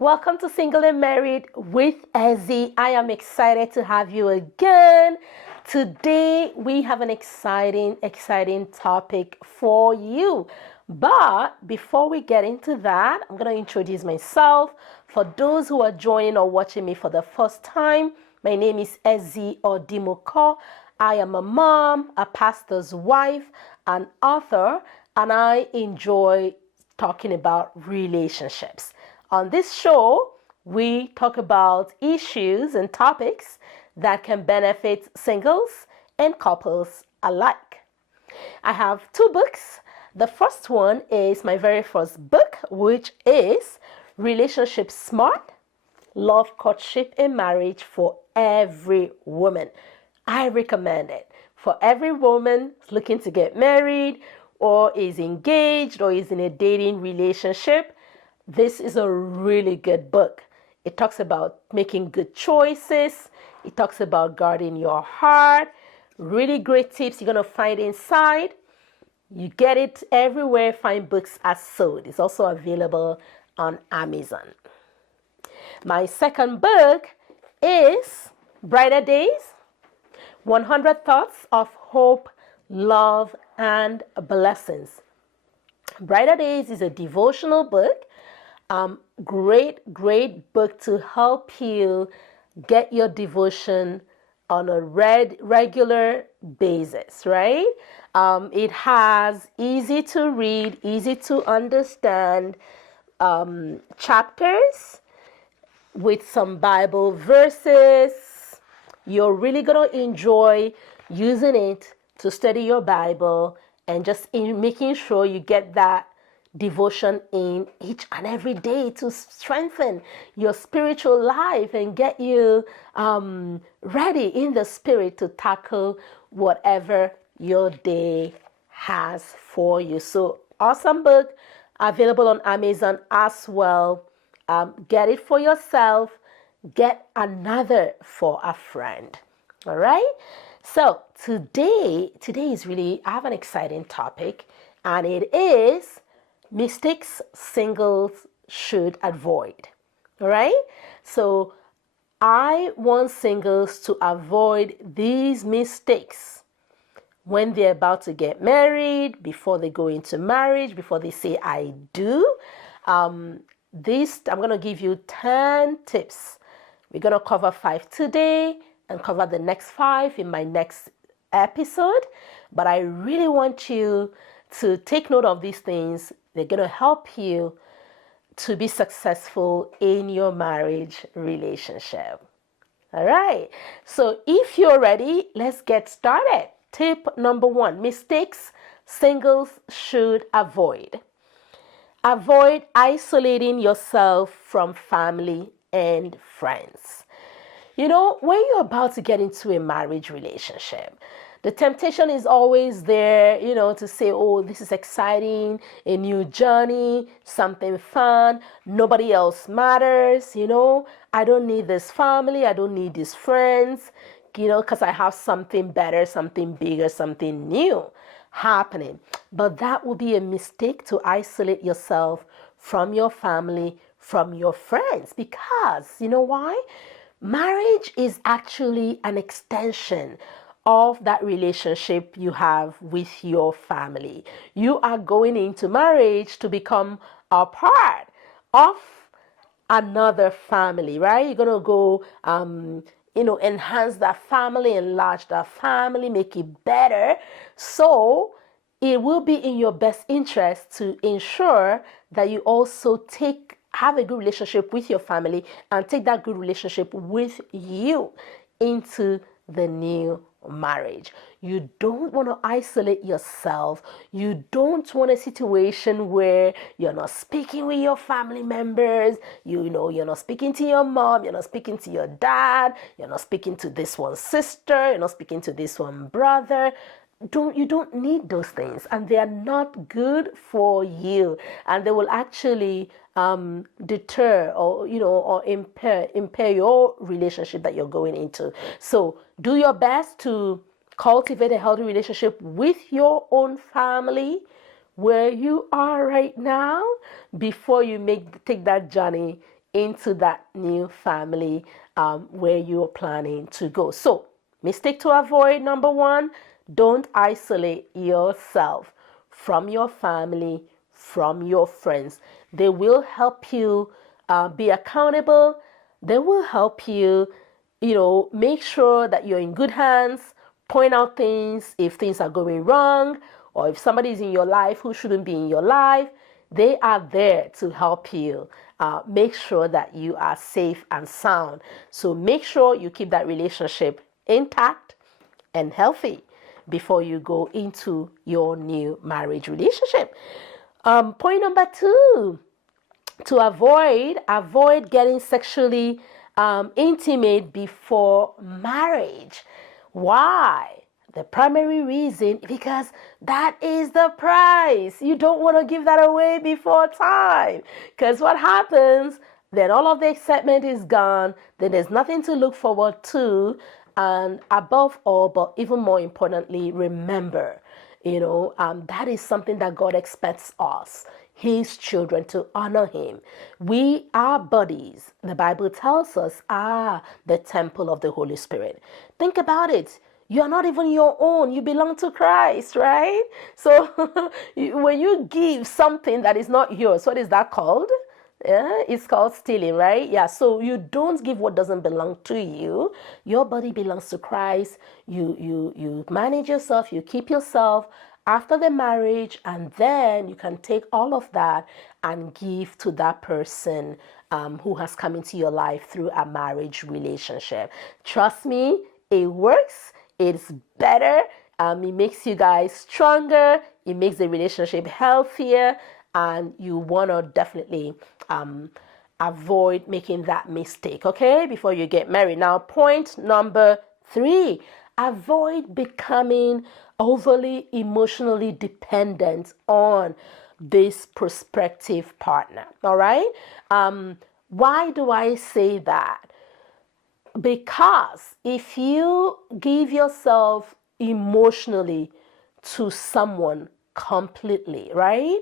Welcome to Single and Married with Ezzy. I am excited to have you again. Today we have an exciting topic for you. But before we get into that, I'm going to introduce myself. For those who are joining or watching me for the first time, my name is Ezzy Odimoko. I am a mom, a pastor's wife, an author, and I enjoy talking about relationships. On this show, we talk about issues and topics that can benefit singles and couples alike. I have two books. The first one is my very first book, which is Relationship Smart, Love, Courtship, and Marriage for Every Woman. I recommend it for every woman looking to get married or is engaged or is in a dating relationship. This is a really good book. It talks about making good choices. It talks about guarding your heart. Really great tips you're going to find inside. You get it everywhere fine books are sold. It's also available on Amazon. My second book is Brighter Days, 100 Thoughts of Hope, Love, and Blessings. Brighter Days is a devotional book. Great book to help you get your devotion on a regular basis, right? It has easy to read, easy to understand chapters with some Bible verses. You're really going to enjoy using it to study your Bible and just in making sure you get that devotion in each and every day to strengthen your spiritual life and get you ready in the spirit to tackle whatever your day has for you. So awesome book, available on Amazon as well. Get it for yourself, get another for a friend. All right, so today is really, I have an exciting topic, and it is mistakes singles should avoid. All right, so I want singles to avoid these mistakes when they're about to get married, before they go into marriage, before they say I do. I'm going to give you 10 tips. We're going to cover 5 today and cover the next 5 in my next episode. But I really want you to take note of these things. They're going to help you to be successful in your marriage relationship. All right. So if you're ready, let's get started. Tip number 1, mistakes singles should avoid. Avoid isolating yourself from family and friends. You know, when you're about to get into a marriage relationship, the temptation is always there, to say, oh, this is exciting, a new journey, something fun, nobody else matters, I don't need this family, I don't need these friends, because I have something better, something bigger, something new happening. But that would be a mistake to isolate yourself from your family, from your friends, because you know why? Marriage is actually an extension of that relationship you have with your family. You are going into marriage to become a part of another family, right? You're going to go, enhance that family, enlarge that family, make it better. So it will be in your best interest to ensure that you also have a good relationship with your family and take that good relationship with you into the new marriage. You don't want to isolate yourself. You don't want a situation where you're not speaking with your family members. You're not speaking to your mom. You're not speaking to your dad. You're not speaking to this one sister. You're not speaking to this one brother. You don't need those things, and they are not good for you, and they will actually deter or impair your relationship that you're going into. So do your best to cultivate a healthy relationship with your own family where you are right now before you take that journey into that new family where you're planning to go. So, mistake to avoid: number one, don't isolate yourself from your family, from your friends. They will help you be accountable. They will help you, make sure that you're in good hands, point out things if things are going wrong, or if somebody's in your life who shouldn't be in your life. They are there to help you make sure that you are safe and sound. So make sure you keep that relationship intact and healthy before you go into your new marriage relationship. Point number two, to avoid getting sexually intimate before marriage. Why? The primary reason, because that is the price. You don't want to give that away before time. Because what happens, then all of the excitement is gone. Then there's nothing to look forward to. And above all, but even more importantly, remember, that is something that God expects us, His children, to honor Him. Our bodies, the Bible tells us, are the temple of the Holy Spirit. Think about it. You are not even your own. You belong to Christ, right? So when you give something that is not yours, what is that called? Yeah, it's called stealing, right? Yeah, so you don't give what doesn't belong to you. Your body belongs to Christ. You manage yourself, you keep yourself after the marriage, and then you can take all of that and give to that person who has come into your life through a marriage relationship. Trust me, it works. It's better. It makes you guys stronger. It makes the relationship healthier. And you want to definitely avoid making that mistake, okay, before you get married. Now, point number three, avoid becoming overly emotionally dependent on this prospective partner, all right? Why do I say that? Because if you give yourself emotionally to someone completely, right?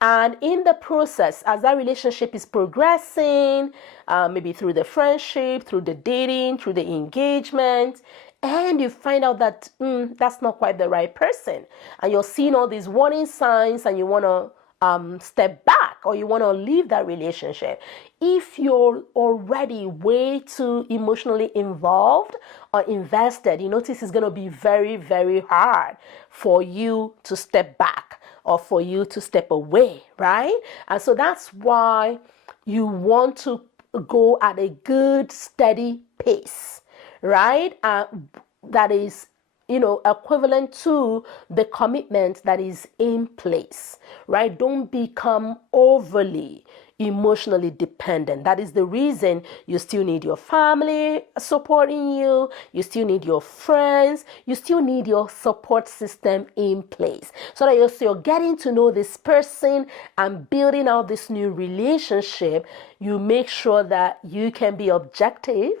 And in the process, as that relationship is progressing, maybe through the friendship, through the dating, through the engagement, and you find out that that's not quite the right person, and you're seeing all these warning signs, and you want to step back, or you want to leave that relationship. If you're already way too emotionally involved or invested, you notice it's going to be very, very hard for you to step back or for you to step away, right? And so that's why you want to go at a good, steady pace, right? That is equivalent to the commitment that is in place, right? Don't become overly emotionally dependent. That is the reason you still need your family supporting you. You still need your friends. You still need your support system in place so that you're getting to know this person and building out this new relationship. You make sure that you can be objective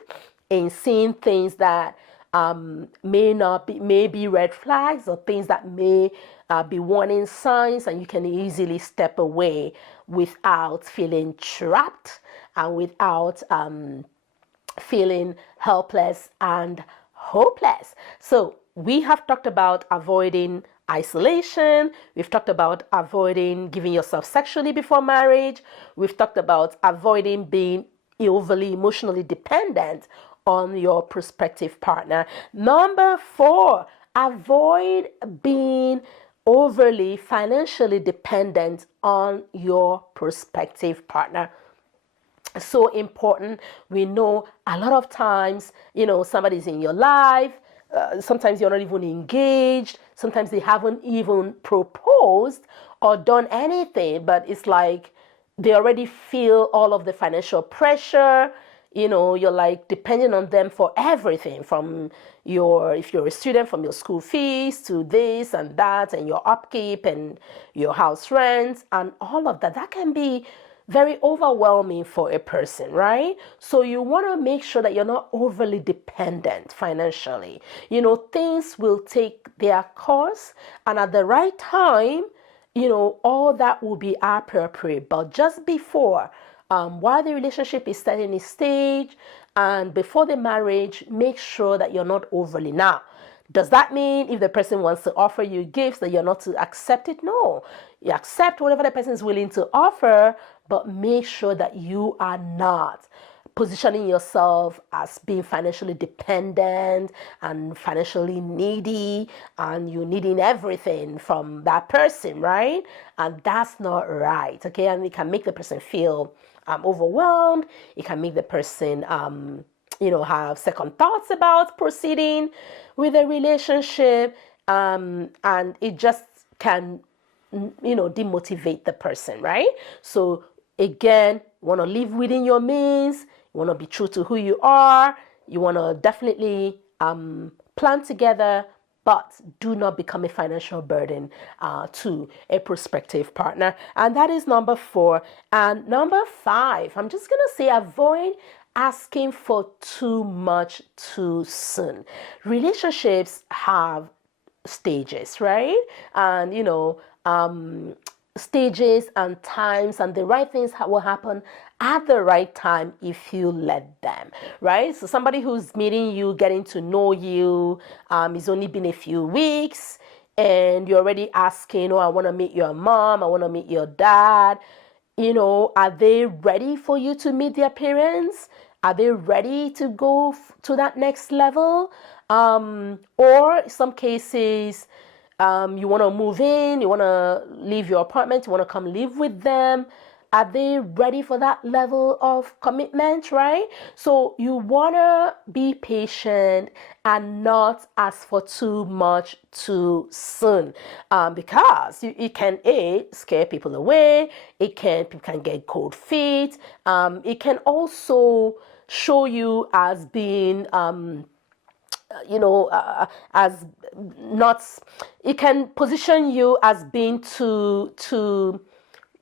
in seeing things that may be red flags, or things that may be warning signs, and you can easily step away without feeling trapped and without feeling helpless and hopeless. So we have talked about avoiding isolation. We've talked about avoiding giving yourself sexually before marriage. We've talked about avoiding being overly emotionally dependent on your prospective partner. Number 4, avoid being overly financially dependent on your prospective partner. So important. We know a lot of times, somebody's in your life. Sometimes you're not even engaged. Sometimes they haven't even proposed or done anything, but it's like they already feel all of the financial pressure. You're like depending on them for everything, from if you're a student, from your school fees to this and that, and your upkeep and your house rent and all of that. That can be very overwhelming for a person, right? So you want to make sure that you're not overly dependent financially. Things will take their course, and at the right time, all that will be appropriate. But just before while the relationship is still in its stage and before the marriage, make sure that you're not overly. Now, does that mean if the person wants to offer you gifts that you're not to accept it? No. You accept whatever the person is willing to offer, but make sure that you are not positioning yourself as being financially dependent and financially needy and you needing everything from that person, right? And that's not right, okay? And it can make the person feel overwhelmed. It can make the person have second thoughts about proceeding with a relationship, and it just can demotivate the person, right? So again, you want to live within your means, you want to be true to who you are, you want to definitely plan together, but do not become a financial burden to a prospective partner. And that is number 4. And number 5, I'm just going to say avoid asking for too much too soon. Relationships have stages, right? And stages and times, and the right things will happen at the right time if you let them, right? So somebody who's meeting you, getting to know you, it's only been a few weeks and you're already asking, I want to meet your mom, I want to meet your dad. Are they ready for you to meet their parents? Are they ready to go to that next level? Or in some cases, you want to move in, you want to leave your apartment, you want to come live with them. Are they ready for that level of commitment, right? So you want to be patient and not ask for too much too soon, because it can scare people away. People can get cold feet. It can also show you as being as not, it can position you as being too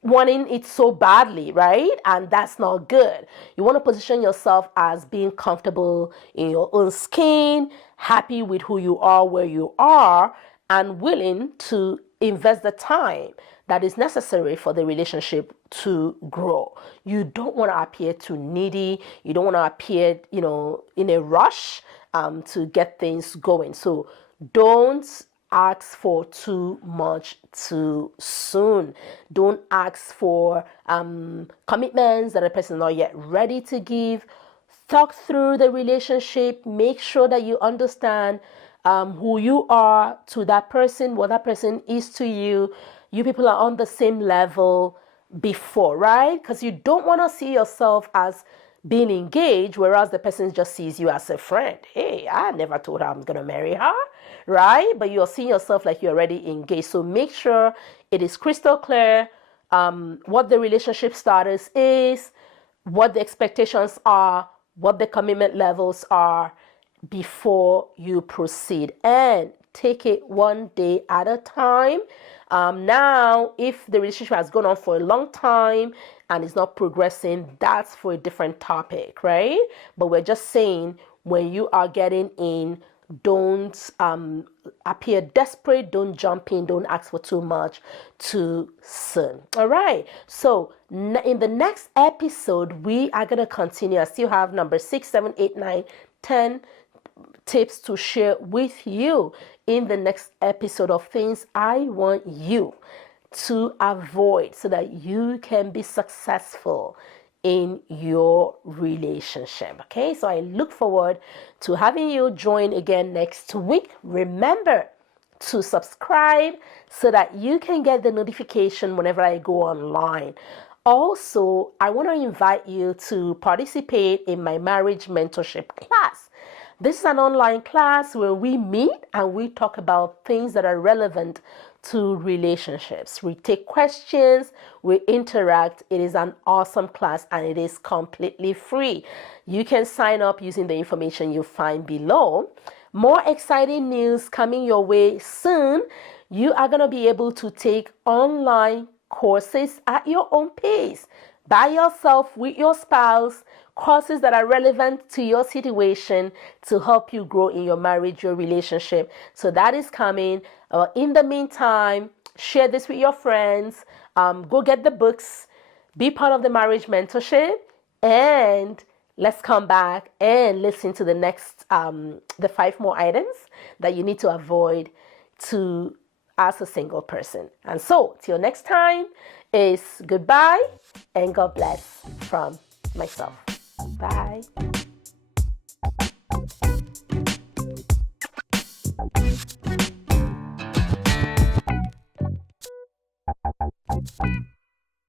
wanting it so badly, right? And that's not good. You want to position yourself as being comfortable in your own skin, happy with who you are, where you are, and willing to invest the time that is necessary for the relationship to grow. You don't want to appear too needy. You don't want to appear, in a rush to get things going. So don't ask for too much too soon. Don't ask for commitments that a person is not yet ready to give. Talk through the relationship. Make sure that you understand who you are to that person, what that person is to you. You people are on the same level before, right? Because you don't want to see yourself as being engaged, whereas the person just sees you as a friend. Hey, I never told her I'm going to marry her, right? But you're seeing yourself like you're already engaged. So make sure it is crystal clear what the relationship status is, what the expectations are, what the commitment levels are before you proceed. And take it one day at a time. Now, if the relationship has gone on for a long time and it's not progressing, that's for a different topic, right? But we're just saying when you are getting in, don't appear desperate, don't jump in, don't ask for too much too soon. All right. So in the next episode, we are going to continue. I still have number 6, 7, 8, 9, 10 tips to share with you in the next episode of things I want you to avoid so that you can be successful in your relationship. Okay, so I look forward to having you join again next week. Remember to subscribe so that you can get the notification whenever I go online. Also, I want to invite you to participate in my marriage mentorship class. This is an online class where we meet and we talk about things that are relevant to relationships. We take questions, we interact. It is an awesome class and it is completely free. You can sign up using the information you find below. More exciting news coming your way soon. You are going to be able to take online courses at your own pace, by yourself, with your spouse, courses that are relevant to your situation to help you grow in your marriage, your relationship. So that is coming. In the meantime, share this with your friends. Go get the books. be part of the marriage mentorship, and let's come back and listen to the next, the 5 more items that you need to avoid to as a single person. And so, till next time, is goodbye and God bless from myself. Bye.